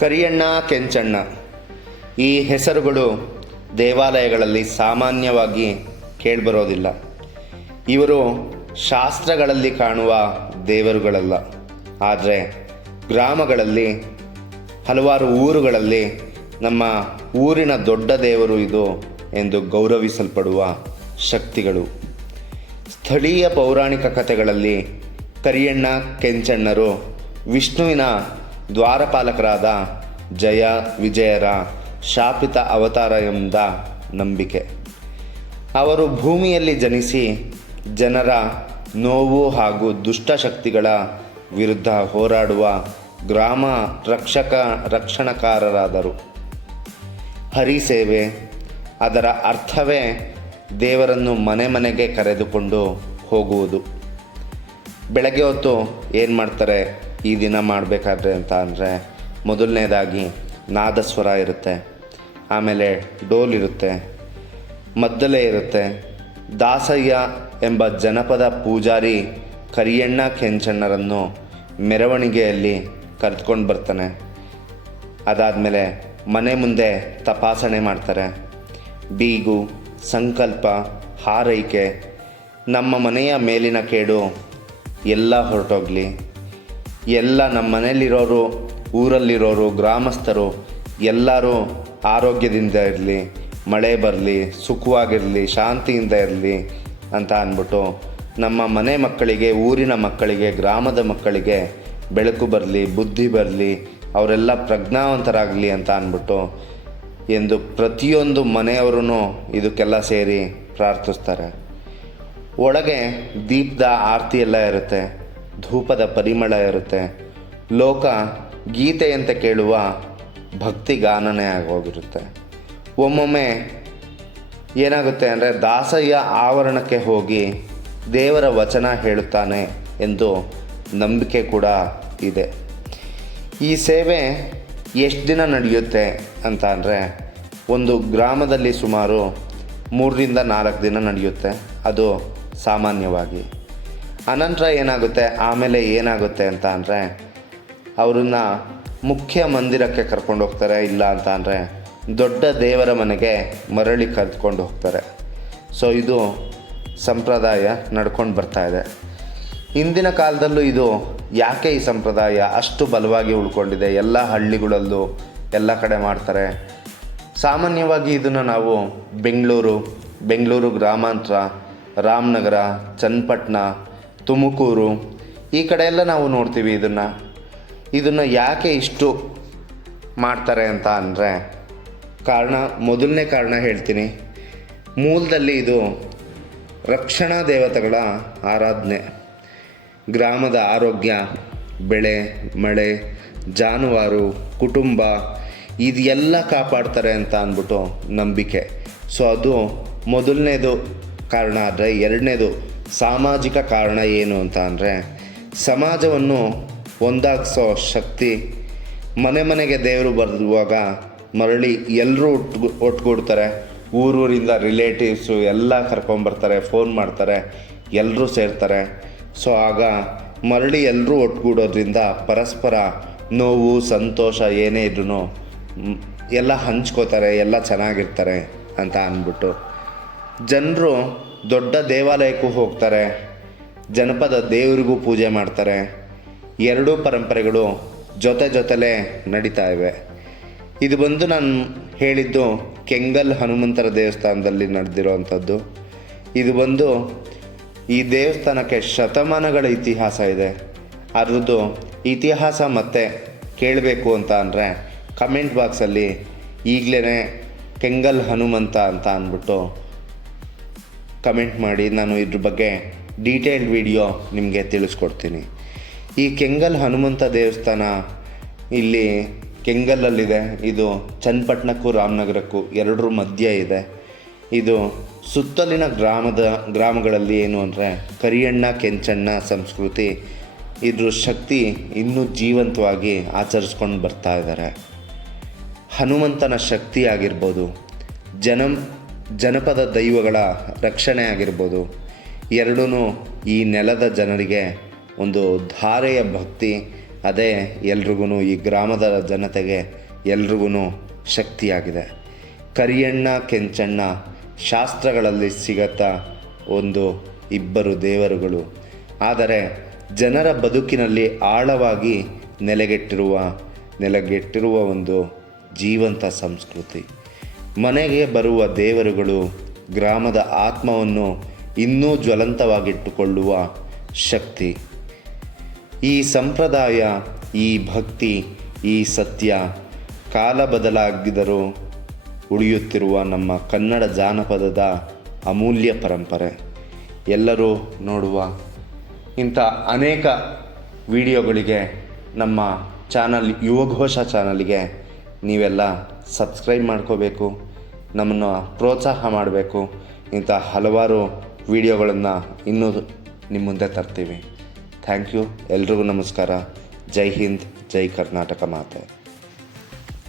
ಕರಿಯಣ್ಣ ಕೆಂಚಣ್ಣ. ಈ ಹೆಸರುಗಳು ದೇವಾಲಯಗಳಲ್ಲಿ ಸಾಮಾನ್ಯವಾಗಿ ಕೇಳಿಬರೋದಿಲ್ಲ. ಇವರು ಶಾಸ್ತ್ರಗಳಲ್ಲಿ ಕಾಣುವ ದೇವರುಗಳಲ್ಲ. ಆದರೆ ಗ್ರಾಮಗಳಲ್ಲಿ, ಹಲವಾರು ಊರುಗಳಲ್ಲಿ ನಮ್ಮ ಊರಿನ ದೊಡ್ಡ ದೇವರು ಇದು ಎಂದು ಗೌರವಿಸಲ್ಪಡುವ ಶಕ್ತಿಗಳು. ಸ್ಥಳೀಯ ಪೌರಾಣಿಕ ಕಥೆಗಳಲ್ಲಿ ಕರಿಯಣ್ಣ, ಕೆಂಚಣ್ಣರು ವಿಷ್ಣುವಿನ ದ್ವಾರಪಾಲಕರಾದ ಜಯ, ವಿಜಯರ ಶಾಪಿತ ಅವತಾರ ಎಂಬ ನಂಬಿಕೆ. ಅವರು ಭೂಮಿಯಲ್ಲಿ ಜನಿಸಿ ಜನರ ನೋವು ಹಾಗೂ ದುಷ್ಟಶಕ್ತಿಗಳ ವಿರುದ್ಧ ಹೋರಾಡುವ ಗ್ರಾಮ ರಕ್ಷಕ ರಕ್ಷಣಕಾರರಾದರು. ಹರಿಸೇವೆ ಅದರ ಅರ್ಥವೇ ದೇವರನ್ನು ಮನೆ ಮನೆಗೆ ಕರೆದುಕೊಂಡು ಹೋಗುವುದು. ಬೆಳಗ್ಗೆ ಹೊತ್ತು ಏನು ಮಾಡ್ತಾರೆ? ಈ ದಿನ ಮಾಡಬೇಕಾದ್ರೆ ಅಂತ ಅಂದರೆ ಮೊದಲನೇದಾಗಿ ನಾದಸ್ವರ ಇರುತ್ತೆ, ಆಮೇಲೆ ಡೋಲ್ ಇರುತ್ತೆ, ಮದ್ದಲೆ ಇರುತ್ತೆ. ದಾಸಯ್ಯ ಎಂಬ ಜನಪದ ಪೂಜಾರಿ ಕರಿಯಣ್ಣ ಕೆಂಚಣ್ಣರನ್ನು ಮೆರವಣಿಗೆಯಲ್ಲಿ ಕರೆದುಕೊಂಡು ಬರ್ತಾನೆ. ಅದಾದಮೇಲೆ ಮನೆ ಮುಂದೆ ತಪಾಸಣೆ ಮಾಡ್ತಾರೆ. ಬೀಗು, ಸಂಕಲ್ಪ, ಹಾರೈಕೆ, ನಮ್ಮ ಮನೆಯ ಮೇಲಿನ ಕೇಡು ಎಲ್ಲ ಹೊರಟೋಗಲಿ. ಎಲ್ಲ ನಮ್ಮ ಮನೆಯಲ್ಲಿರೋರು, ಊರಲ್ಲಿರೋರು, ಗ್ರಾಮಸ್ಥರು, ಎಲ್ಲರೂ ಆರೋಗ್ಯದಿಂದ ಇರಲಿ, ಮಳೆ ಬರಲಿ, ಸುಖವಾಗಿರಲಿ, ಶಾಂತಿಯಿಂದ ಇರಲಿ ಅಂತ ಅಂದ್ಬಿಟ್ಟು ನಮ್ಮ ಮನೆ ಮಕ್ಕಳಿಗೆ, ಊರಿನ ಮಕ್ಕಳಿಗೆ, ಗ್ರಾಮದ ಮಕ್ಕಳಿಗೆ ಬೆಳಕು ಬರಲಿ, ಬುದ್ಧಿ ಬರಲಿ, ಅವರೆಲ್ಲ ಪ್ರಜ್ಞಾವಂತರಾಗಲಿ ಅಂತ ಅಂದ್ಬಿಟ್ಟು ಎಂದು ಪ್ರತಿಯೊಂದು ಮನೆಯವರು ಇದಕ್ಕೆಲ್ಲ ಸೇರಿ ಪ್ರಾರ್ಥಿಸ್ತಾರೆ. ಒಳಗೆ ದೀಪದ ಆರತಿ ಎಲ್ಲ ಇರುತ್ತೆ. ಧೂಪದ ಪರಿಮಳ ಇರುತ್ತೆ. ಲೋಕ ಗೀತೆಯಂತೆ ಕೇಳುವ ಭಕ್ತಿ ಗಾನನೆ ಆಗೋಗಿರುತ್ತೆ. ಒಮ್ಮೊಮ್ಮೆ ಏನಾಗುತ್ತೆ ಅಂದರೆ ದಾಸಯ್ಯ ಆವರಣಕ್ಕೆ ಹೋಗಿ ದೇವರ ವಚನ ಹೇಳುತ್ತಾನೆ ಎಂದು ನಂಬಿಕೆ ಕೂಡ ಇದೆ. ಈ ಸೇವೆ ಎಷ್ಟು ದಿನ ನಡೆಯುತ್ತೆ ಅಂತ ಅಂದರೆ ಒಂದು ಗ್ರಾಮದಲ್ಲಿ ಸುಮಾರು ಮೂರರಿಂದ ನಾಲ್ಕು ದಿನ ನಡೆಯುತ್ತೆ. ಅದು ಸಾಮಾನ್ಯವಾಗಿ. ಅನಂತರ ಏನಾಗುತ್ತೆ? ಆಮೇಲೆ ಏನಾಗುತ್ತೆ ಅಂತ ಅಂದರೆ, ಅವ್ರನ್ನ ಮುಖ್ಯ ಮಂದಿರಕ್ಕೆ ಕರ್ಕೊಂಡು ಹೋಗ್ತಾರೆ, ಇಲ್ಲ ಅಂತ ಅಂದರೆ ದೊಡ್ಡ ದೇವರ ಮನೆಗೆ ಮರಳಿ ಕರೆದುಕೊಂಡು ಹೋಗ್ತಾರೆ. ಸೊ ಇದು ಸಂಪ್ರದಾಯ ನಡ್ಕೊಂಡು ಬರ್ತಾ ಇದೆ. ಇಂದಿನ ಕಾಲದಲ್ಲೂ ಇದು ಯಾಕೆ ಈ ಸಂಪ್ರದಾಯ ಅಷ್ಟು ಬಲವಾಗಿ ಉಳ್ಕೊಂಡಿದೆ? ಎಲ್ಲ ಹಳ್ಳಿಗಳಲ್ಲೂ ಎಲ್ಲ ಕಡೆ ಮಾಡ್ತಾರೆ. ಸಾಮಾನ್ಯವಾಗಿ ಇದನ್ನು ನಾವು ಬೆಂಗಳೂರು ಬೆಂಗಳೂರು ಗ್ರಾಮಾಂತರ, ರಾಮನಗರ, ಚನ್ನಪಟ್ಟಣ ತುಮಕೂರು. ಈ ಕಡೆ ನಾವು ನೋಡ್ತೀವಿ ಇದನ್ನು. ಇದನ್ನು ಯಾಕೆ ಇಷ್ಟು ಮಾಡ್ತಾರೆ ಅಂತ ಅಂದರೆ, ಕಾರಣ, ಮೊದಲನೇ ಕಾರಣ ಹೇಳ್ತೀನಿ. ಮೂಲದಲ್ಲಿ ಇದು ರಕ್ಷಣಾ ದೇವತೆಗಳ ಆರಾಧನೆ. ಗ್ರಾಮದ ಆರೋಗ್ಯ, ಬೆಳೆ, ಮಳೆ, ಜಾನುವಾರು, ಕುಟುಂಬ ಇದೆಲ್ಲ ಕಾಪಾಡ್ತಾರೆ ಅಂತ ಅಂದ್ಬಿಟ್ಟು ನಂಬಿಕೆ. ಸೊ ಅದು ಮೊದಲನೇದು ಕಾರಣ ಆದರೆ ಎರಡನೇದು ಸಾಮಾಜಿಕ ಕಾರಣ ಏನು ಅಂತ ಅಂದರೆ, ಸಮಾಜವನ್ನು ಒಂದಾಗಿಸೋ ಶಕ್ತಿ ಮನೆ ಮನೆಗೆ ದೇವರು ಬರೆದುವಾಗ ಮರಳಿ ಎಲ್ಲರೂ ಒಟ್ಟು ಒಟ್ಟುಗೂಡ್ತಾರೆ ಊರೂರಿಂದ ರಿಲೇಟಿವ್ಸು ಎಲ್ಲ ಕರ್ಕೊಂಬರ್ತಾರೆ ಫೋನ್ ಮಾಡ್ತಾರೆ ಎಲ್ಲರೂ ಸೇರ್ತಾರೆ. ಸೊ ಆಗ ಮರಳಿ ಎಲ್ಲರೂ ಒಟ್ಟುಗೂಡೋದ್ರಿಂದ ಪರಸ್ಪರ ನೋವು, ಸಂತೋಷ ಏನೇ ಇದ್ರೂ ಎಲ್ಲ ಹಂಚ್ಕೋತಾರೆ, ಎಲ್ಲ ಚೆನ್ನಾಗಿರ್ತಾರೆ ಅಂತ ಅಂದ್ಬಿಟ್ಟು. ಜನರು ದೊಡ್ಡ ದೇವಾಲಯಕ್ಕೂ ಹೋಗ್ತಾರೆ. ಜನಪದ ದೇವರಿಗೂ ಪೂಜೆ ಮಾಡ್ತಾರೆ. ಎರಡೂ ಪರಂಪರೆಗಳು ಜೊತೆ ಜೊತೆಲೇ ನಡೀತಾ ಇವೆ. ಇದು ಬಂದು ನಾನು ಹೇಳಿದ್ದು ಕೆಂಗಲ್ ಹನುಮಂತರ ದೇವಸ್ಥಾನದಲ್ಲಿ ನಡೆದಿರುವಂಥದ್ದು. ಇದು ಬಂದು ಈ ದೇವಸ್ಥಾನಕ್ಕೆ ಶತಮಾನಗಳ ಇತಿಹಾಸ ಇದೆ. ಅದರದ್ದು ಇತಿಹಾಸ ಮತ್ತೆ ಕೇಳಬೇಕು ಅಂತ ಅಂದರೆ ಕಮೆಂಟ್ ಬಾಕ್ಸಲ್ಲಿ ಈಗಲೇ ಕೆಂಗಲ್ ಹನುಮಂತ ಅಂತ ಅಂದ್ಬಿಟ್ಟು ಕಮೆಂಟ್ ಮಾಡಿ ನಾನು ಇದ್ರ ಬಗ್ಗೆ ಡೀಟೇಲ್ಡ್ ವಿಡಿಯೋ ನಿಮಗೆ ತಿಳಿಸ್ಕೊಡ್ತೀನಿ. ಈ ಕೆಂಗಲ್ ಹನುಮಂತ ದೇವಸ್ಥಾನ ಇಲ್ಲಿ ಕೆಂಗಲ್ಲಲ್ಲಿದೆ ಇದು ಚನ್ನಪಟ್ಟಣಕ್ಕೂ ರಾಮನಗರಕ್ಕೂ ಎರಡರ ಮಧ್ಯೆ ಇದೆ. ಇದು ಸುತ್ತಲಿನ ಗ್ರಾಮದ, ಗ್ರಾಮಗಳಲ್ಲಿ ಏನು ಅಂದರೆ ಕರಿಯಣ್ಣ, ಕೆಂಚಣ್ಣ ಸಂಸ್ಕೃತಿ ಇದ್ರ ಶಕ್ತಿ ಇನ್ನೂ ಜೀವಂತವಾಗಿ ಆಚರಿಸ್ಕೊಂಡು ಬರ್ತಾ ಇದ್ದಾರೆ ಹನುಮಂತನ ಶಕ್ತಿ ಆಗಿರ್ಬೋದು, ಜನ ಜನಪದ ದೈವಗಳ ರಕ್ಷಣೆ ಆಗಿರ್ಬೋದು ಎರಡೂ ಈ ನೆಲದ ಜನರಿಗೆ ಒಂದು ಧಾರೆಯ ಭಕ್ತಿ, ಅದೇ ಎಲ್ರಿಗೂ ಈ ಗ್ರಾಮದ ಜನತೆಗೆ ಎಲ್ರಿಗೂ ಶಕ್ತಿಯಾಗಿದೆ. ಕರಿಯಣ್ಣ, ಕೆಂಚಣ್ಣ ಶಾಸ್ತ್ರಗಳಲ್ಲಿ ಸಿಗತ್ತ ಒಂದು ಇಬ್ಬರು ದೇವರುಗಳು. ಆದರೆ ಜನರ ಬದುಕಿನಲ್ಲಿ ಆಳವಾಗಿ ನೆಲೆಗೆಟ್ಟಿರುವ ನೆಲೆಗೆಟ್ಟಿರುವ ಒಂದು ಜೀವಂತ ಸಂಸ್ಕೃತಿ. ಮನೆಗೆ ಬರುವ ದೇವರುಗಳು ಗ್ರಾಮದ ಆತ್ಮವನ್ನು ಇನ್ನೂ ಜ್ವಲಂತವಾಗಿಟ್ಟುಕೊಳ್ಳುವ ಶಕ್ತಿ. ಈ ಸಂಪ್ರದಾಯ, ಈ ಭಕ್ತಿ, ಈ ಸತ್ಯ ಕಾಲ ಬದಲಾಗಿದರೂ ಉಳಿಯುತ್ತಿರುವ ನಮ್ಮ ಕನ್ನಡ ಜಾನಪದದ ಅಮೂಲ್ಯ ಪರಂಪರೆ. ಎಲ್ಲರೂ ನೋಡುವ ಇಂಥ ಅನೇಕ ವಿಡಿಯೋಗಳಿಗೆ ನಮ್ಮ ಚಾನಲ್, ಯುವಘೋಷ ಚಾನಲ್ಗೆ ನೀವೆಲ್ಲ ಸಬ್ಸ್ಕ್ರೈಬ್ ಮಾಡ್ಕೋಬೇಕು, ನಮ್ಮನ್ನು ಪ್ರೋತ್ಸಾಹ ಮಾಡಬೇಕು. ಇಂಥ ಹಲವಾರು ವಿಡಿಯೋಗಳನ್ನು ಇನ್ನೂ ನಿಮ್ಮ ಮುಂದೆ ತರ್ತೀವಿ. ಥ್ಯಾಂಕ್ ಯು ಎಲ್ರಿಗೂ ನಮಸ್ಕಾರ. ಜೈ ಹಿಂದ್, ಜೈ ಕರ್ನಾಟಕ ಮಾತೆ.